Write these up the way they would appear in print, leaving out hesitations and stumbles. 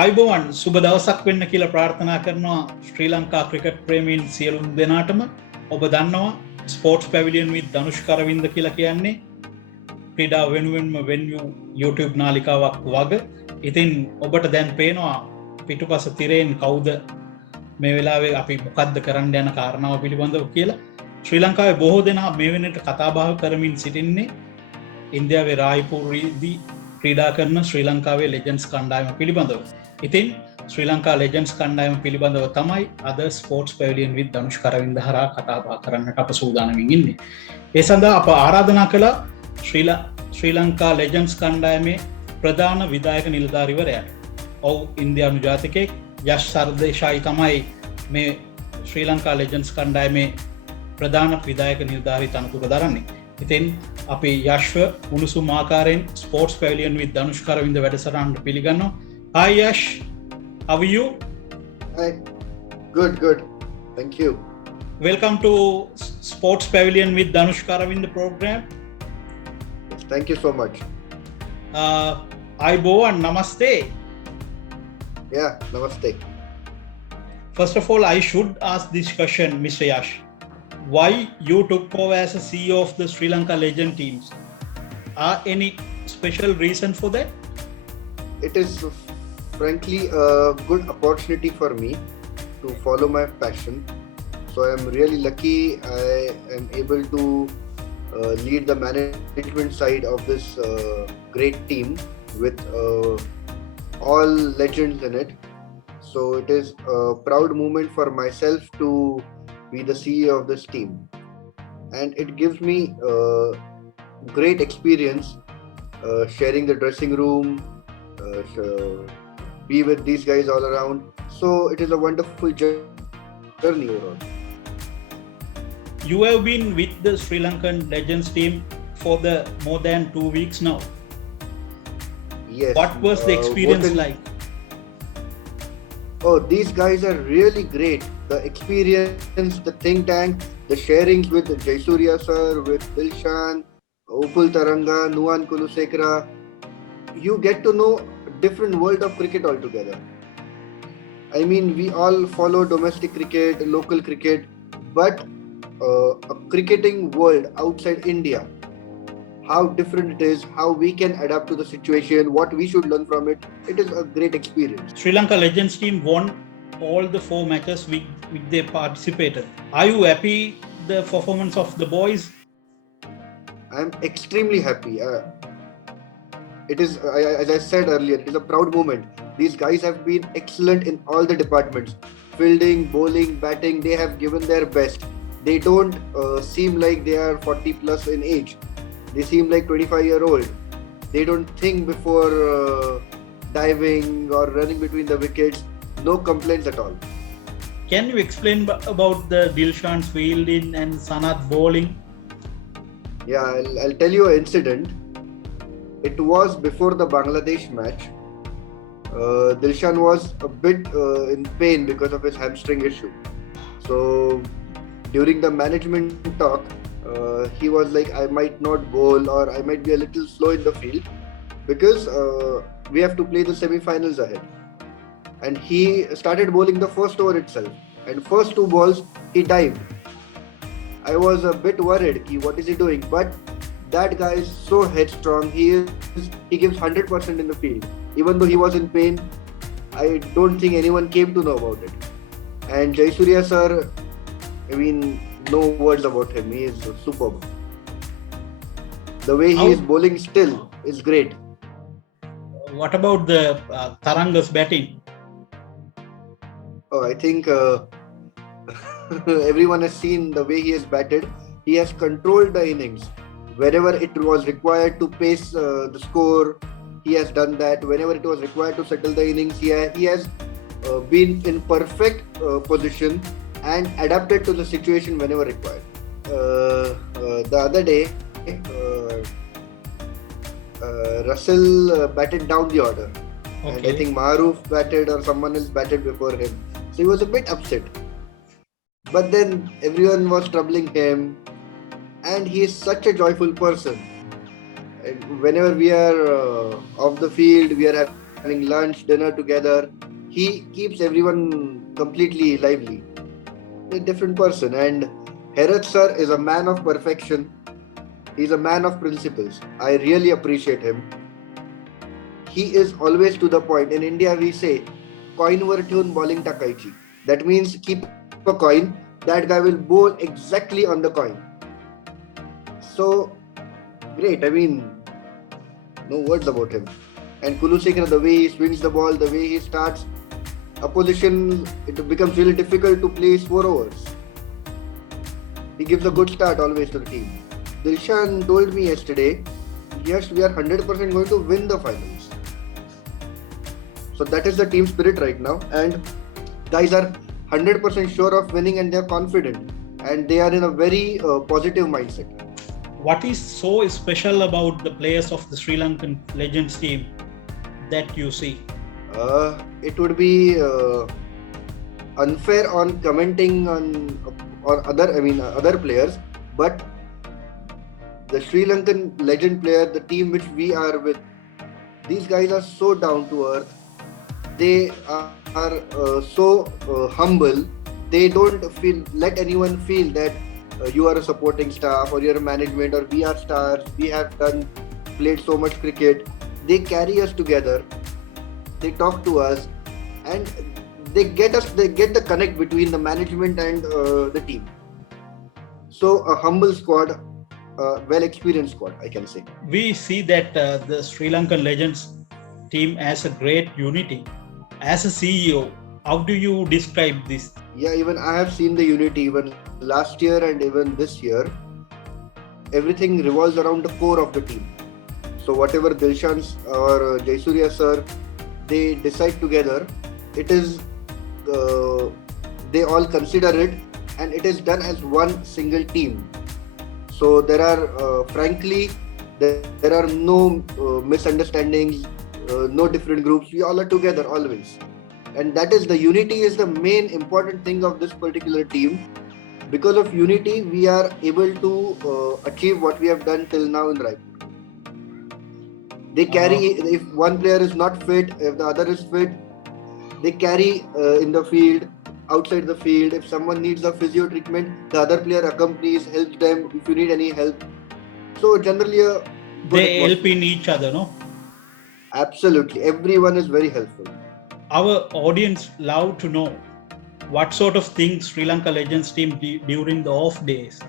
අයිබෝවන් සුබ දවසක් වෙන්න කියලා ප්‍රාර්ථනා කරනවා ශ්‍රී ලංකා ක්‍රිකට් ප්‍රේමීන් සියලුම දෙනාටම. ඔබ දන්නවා ස්පෝර්ට්ස් පැවිලියන් විත් ධනුෂ් කරවින්ද කියලා කියන්නේ ක්‍රීඩා වෙනුවෙන්ම වෙන්වූ YouTube නාලිකාවක් වග. ඉතින් ඔබට දැන් පේනවා පිටුපස තිරයෙන් කවුද මේ වෙලාවේ අපි මොකද්ද කරන්න යන කාරණාව පිළිබඳව කියලා. ශ්‍රී ලංකාවේ බොහෝ දෙනා මේ වෙනට කතාබහ කරමින් සිටින්නේ ඉන්දියාවේ රායිපුරයේදී ක්‍රීඩා කරන ශ්‍රී ලංකාවේ ලෙජන්ඩ්ස් කණ්ඩායම පිළිබඳව. ඉතින් ශ්‍රී ලංකා ලෙජන්ඩ්ස් කණ්ඩායම පිළිබඳව තමයි අද ස්පෝර්ට්ස් පැවිලියන් විත් ධනුෂ් කරවින්ද හරහා කතා බහ කරන්නට අප සූදානමින් ඉන්නේ. ඒ සඳහා අප ආරාධනා කළා ශ්‍රී ලංකා ලෙජන්ඩ්ස් කණ්ඩායමේ ප්‍රධාන විධායක නිලධාරිවරයාට. ඔව් ඉන්දියානු ජාතිකයෙක් යෂ් සර්දේශායි තමයි මේ ශ්‍රී ලංකා ලෙජන්ඩ්ස් කණ්ඩායමේ ප්‍රධාන විධායක නිලධාරී තනතුර දරන්නේ. ඉතින් අපි යශ්ව උණුසුම් ආකාරයෙන් ස්පෝර්ට්ස් පැවිලියන් විත් ධනුෂ් කරවින්ද වැඩසටහනට පිළිගන්නවා. Hi Yash, how are you? Hi, good. Thank you. Welcome to Sports Pavilion with Dhanush Karavinda program. Thank you so much. Aibowan, namaste. Yeah, namaste. First of all, I should ask this question, Mr. Yash. Why you took over as a CEO of the Sri Lanka Legend teams? Are any special reason for that? It is frankly a good opportunity for me to follow my passion. So I am really lucky I am able to lead the management side of this great team with all legends in it. So it is a proud moment for myself to be the CEO of this team, and it gives me great experience sharing the dressing room, be with these guys all around. So it is a wonderful journey overall. You have been with the Sri Lankan Legends team for the more than 2 weeks now. Yes. What was the experience like? Oh, these guys are really great. The experience, the think tank, the sharings with Jaisurya sir, with Dilshan, Upul Taranga, Nuwan Kulusekara. You get to know different world of cricket altogether. I mean, we all follow domestic cricket, local cricket, but a cricketing world outside India, how different it is, how we can adapt to the situation, what we should learn from it. It is a great experience. Sri Lanka Legends team won all the 4 matches which they participated. Are you happy the performance of the boys? I am extremely happy. It is, as I said earlier, it is a proud moment. These guys have been excellent in all the departments. Fielding, bowling, batting, they have given their best. They don't seem like they are 40 plus in age. They seem like 25-year-old. They don't think before diving or running between the wickets. No complaints at all. Can you explain about the Dilshan's fielding and Sanath bowling? Yeah, I'll tell you an incident. It was before the Bangladesh match. Dilshan was a bit in pain because of his hamstring issue. So during the management talk, he was like, I might not bowl or I might be a little slow in the field because we have to play the semi-finals ahead. And he started bowling the first over itself. And first 2 balls, he dived. I was a bit worried, what is he doing? But that guy is so headstrong. He gives 100% in the field. Even though he was in pain, I don't think anyone came to know about it. And Jaisurya sir, I mean, no words about him. He is superb. The way he is bowling still is great. What about the Taranga's batting? Oh, I think everyone has seen the way he has batted. He has controlled the innings. Wherever it was required to pace the score, he has done that. Whenever it was required to settle the innings, he has been in perfect position and adapted to the situation whenever required. The other day, Russell batted down the order. Okay. And I think Maharoof batted or someone else batted before him. So he was a bit upset. But then everyone was troubling him. And he is such a joyful person. Whenever we are off the field, we are having lunch, dinner together. He keeps everyone completely lively. A different person. And Herath sir is a man of perfection. He's a man of principles. I really appreciate him. He is always to the point. In India, we say, coin were tune bowling takaichi. That means keep a coin, that guy will bowl exactly on the coin. So great. I mean, no words about him. And Kulusekara, the way he swings the ball, the way he starts opposition, it becomes really difficult to play 4 overs. He gives a good start always to the team. Dilshan told me yesterday, yes, we are 100% going to win the finals. So that is the team spirit right now. And guys are 100% sure of winning and they are confident. And they are in a very positive mindset. What is so special about the players of the Sri Lankan Legends team that you see? It would be unfair on commenting on other players, but the Sri Lankan legend player, the team which we are with, these guys are so down to earth. They are so humble. They don't let anyone feel that you are a supporting staff or you're a management or we are stars. We have played so much cricket. They carry us together. They talk to us, and they get the connect between the management and the team. So a humble squad, well experienced squad, I can say. We see that the Sri Lankan Legends team has a great unity. As a CEO, how do you describe this? Yeah, even I have seen the unity even last year and even this year. Everything revolves around the core of the team. So whatever Dilshan or Jaisuriya sir, they decide together, it is they all consider it and it is done as one single team. So there are frankly there are no misunderstandings, no different groups. We all are together always, and that is the unity is the main important thing of this particular team. Because of unity, we are able to achieve what we have done till now in Raipur. They carry, if one player is not fit, if the other is fit, they carry in the field, outside the field. If someone needs a physio treatment, the other player accompanies, helps them if you need any help. So generally, they help in each other, no? Absolutely. Everyone is very helpful. Our audience love to know what sort of things Sri Lanka Legends team during the off days.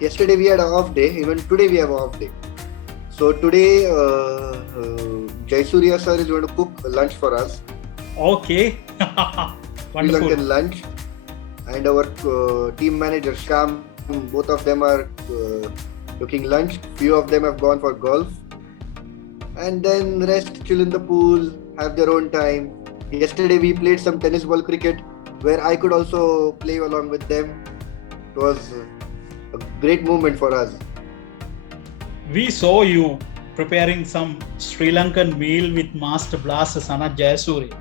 Yesterday we had an off day. Even today we have an off day. So today Jaisuriya sir is going to cook lunch for us. Okay. Wonderful. Sri Lankan lunch. And our team manager Sham, both of them are cooking lunch. Few of them have gone for golf. And then rest, chill in the pool, have their own time. Yesterday we played some tennis ball cricket where I could also play along with them. It was a great moment for us. We saw you preparing some Sri Lankan meal with Master Blaster Sanath Jayasuriya.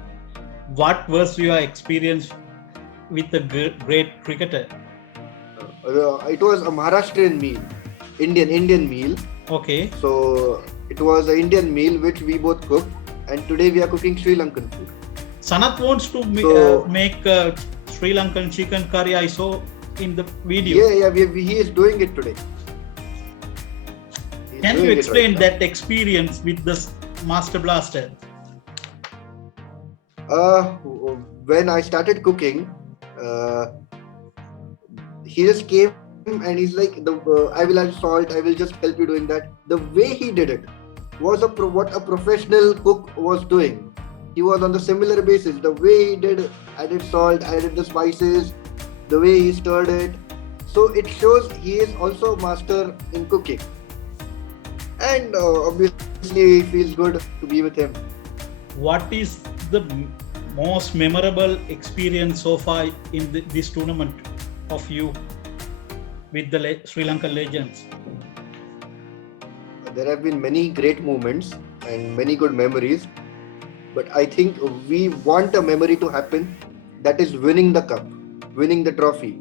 What was your experience with a great cricketer? It was a Maharashtrian meal, Indian meal. Okay. So it was an Indian meal which we both cooked, and today we are cooking Sri Lankan food. Sanath wants to make Sri Lankan chicken curry. I saw in the video. Yeah, he is doing it today. Can you explain that experience with the Master Blaster? When I started cooking, he just came and he's like, I will add salt, I will just help you doing that. The way he did it was what a professional cook was doing. He was on the similar basis. The way he did, added salt, added the spices, the way he stirred it. So it shows he is also a master in cooking. And obviously it feels good to be with him. What is the most memorable experience so far in this tournament of you with the Sri Lankan Legends? There have been many great moments and many good memories. But I think we want a memory to happen, that is winning the cup, winning the trophy,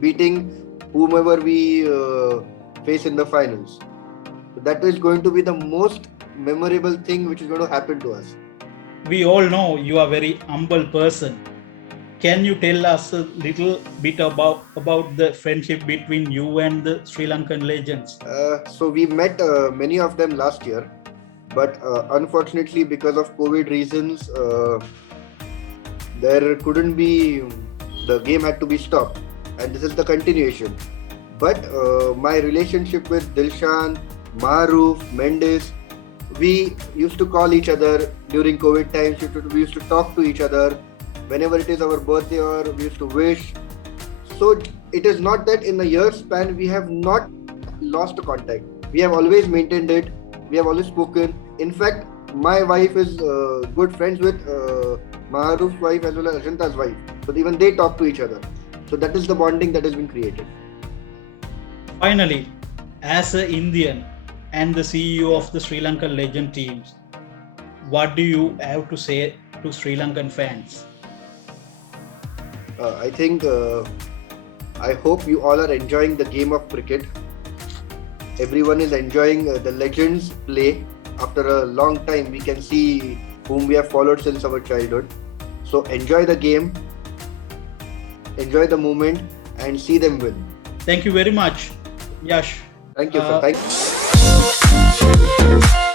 beating whomever we face in the finals. that is going to be the most memorable thing which is going to happen to us. We all know you are a very humble person. Can you tell us a little bit about the friendship between you and the Sri Lankan legends? So we met many of them last year, but unfortunately because of COVID reasons, there couldn't be, the game had to be stopped, and this is the continuation. But my relationship with Dilshan, Maruf, Mendes, we used to call each other during COVID times. We used to talk to each other whenever it is our birthday, or we used to wish. So it is not that in a year span we have not lost contact. We have always maintained it. We have always spoken. In fact, my wife is good friends with Maruf's wife as well as Ajanta's wife. So even they talk to each other. So that is the bonding that has been created. Finally, as an Indian and the CEO of the Sri Lankan legend teams, what do you have to say to Sri Lankan fans? I think, I hope you all are enjoying the game of cricket. Everyone is enjoying the legends play. After a long time, we can see whom we have followed since our childhood. So enjoy the game, enjoy the moment, and see them win. Thank you very much, Yash. Thank you, sir. Thank you.